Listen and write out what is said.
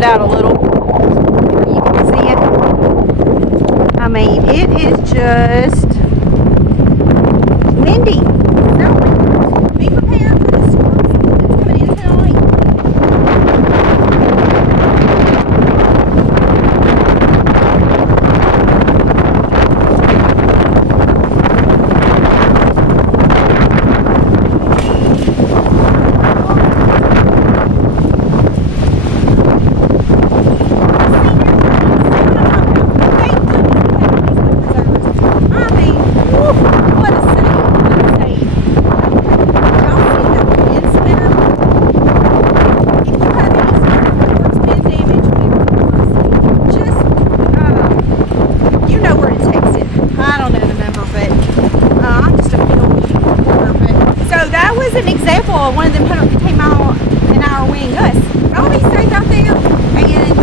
it out a little where you can see it. I mean, it is just windy. So be prepared for the storms that's coming in tonight. An example of one of them 150-mile-an-hour wind gusts. All be safe out there, and